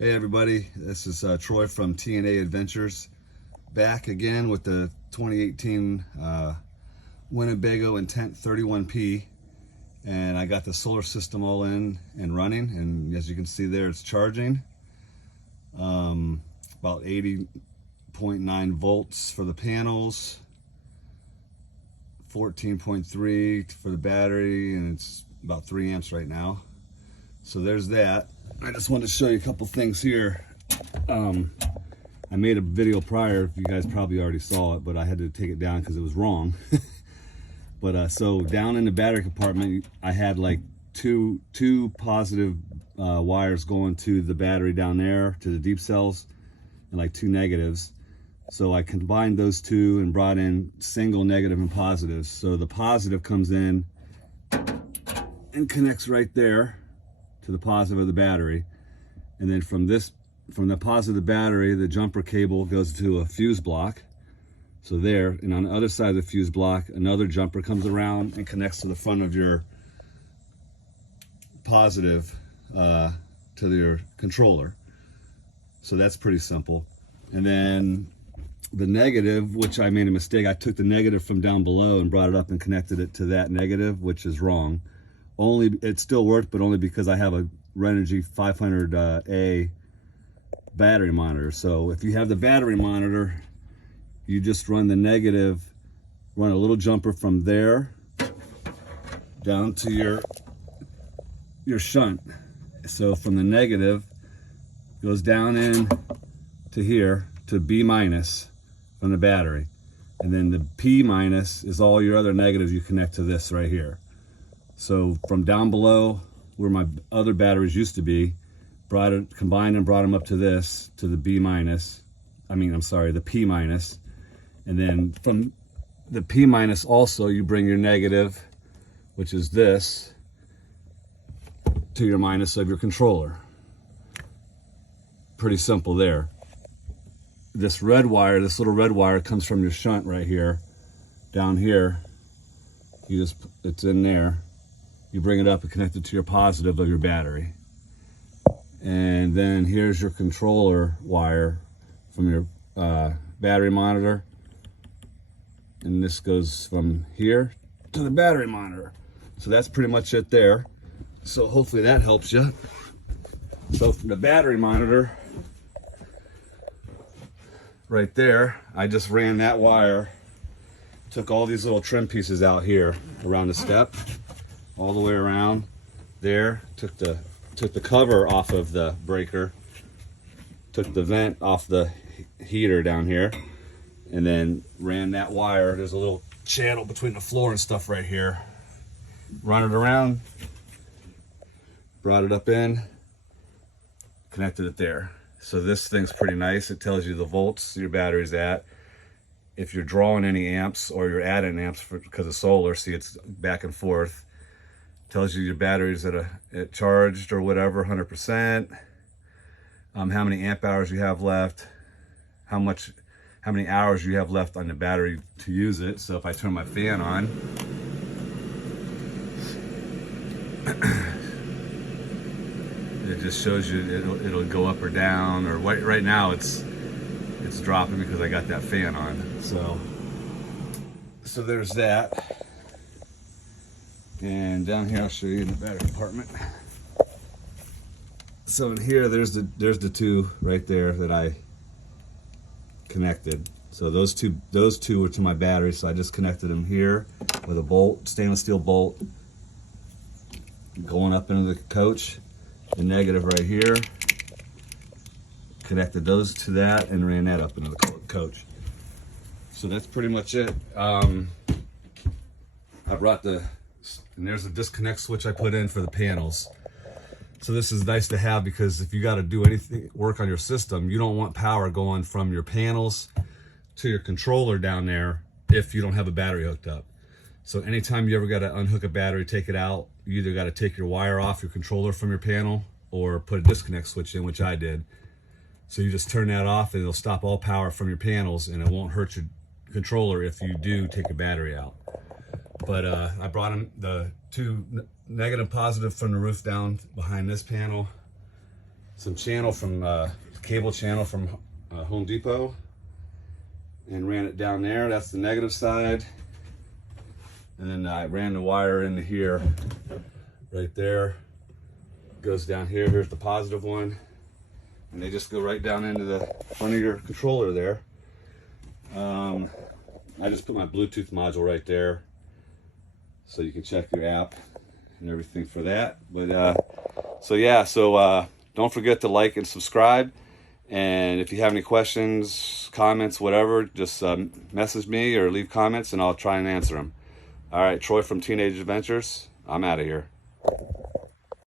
Hey everybody, this is Troy from T&A Adventures, back again with the 2018 Winnebago Intent 31P, and I got the solar system all in and running, and as you can see there, it's charging about 80.9 volts for the panels, 14.3 for the battery, and it's about 3 amps right now. So there's that. I just wanted to show you a couple things here. I made a video prior, you guys probably already saw it, but I had to take it down because it was wrong. But so down in the battery compartment, I had like two positive wires going to the battery down there, to the deep cells, and like 2 negatives. So I combined those two and brought in single negative and positives. So the positive comes in and connects right there to the positive of the battery, and then from the positive of the battery, the jumper cable goes to a fuse block. So there, and on the other side of the fuse block, another jumper comes around and connects to the front of your positive to your controller. So that's pretty simple. And then the negative, which I made a mistake, I took the negative from down below and brought it up and connected it to that negative, which is wrong. It still worked, but only because I have a Renogy 500A battery monitor. So if you have the battery monitor, you just run the negative, run a little jumper from there down to your shunt. So from the negative, goes down in to here to B minus from the battery. And then the P minus is all your other negatives you connect to this right here. So from down below where my other batteries used to be, combined and brought them up to this, to the B minus, the P minus. And then from the P minus also, you bring your negative, which is this, to your minus of your controller. Pretty simple there. This red wire, this little red wire comes from your shunt right here, down here. It's in there. You bring it up and connect it to your positive of your battery. And then here's your controller wire from your battery monitor. And this goes from here to the battery monitor. So that's pretty much it there. So hopefully that helps you. So from the battery monitor, right there, I just ran that wire, took all these little trim pieces out here around the step, all the way around there, took the cover off of the breaker, took the vent off the heater down here, and then ran that wire. There's a little channel between the floor and stuff right here. Run it around, brought it up in, connected it there. So this thing's pretty nice. It tells you the volts your battery's at. If you're drawing any amps or you're adding amps because of solar, see it's back and forth. Tells you your battery's at charged or whatever, 100%. How many amp hours you have left, how many hours you have left on the battery to use it. So if I turn my fan on, it just shows you it'll go up or down, or right now it's dropping because I got that fan on. So there's that. And down here, I'll show you in the battery compartment. So in here, there's the two right there that I connected. So those two were to my battery. So I just connected them here with a bolt, stainless steel bolt, going up into the coach. The negative right here. Connected those to that and ran that up into the coach. So that's pretty much it. I brought and there's a disconnect switch I put in for the panels. So this is nice to have because if you got to do anything, work on your system, you don't want power going from your panels to your controller down there if you don't have a battery hooked up. So anytime you ever got to unhook a battery, take it out, you either got to take your wire off your controller from your panel or put a disconnect switch in, which I did. So you just turn that off and it'll stop all power from your panels, and it won't hurt your controller if you do take a battery out. But I brought in the two negative positive from the roof down behind this panel some channel from cable channel from Home Depot and ran it down there. That's the negative side. And then I ran the wire into here, right there. Goes down here. Here's the positive one. And they just go right down into the front of your controller there. I just put my Bluetooth module right there, so you can check your app and everything for that. But so don't forget to like and subscribe. And if you have any questions, comments, whatever, just message me or leave comments and I'll try and answer them. All right, Troy from Teenage Adventures. I'm out of here.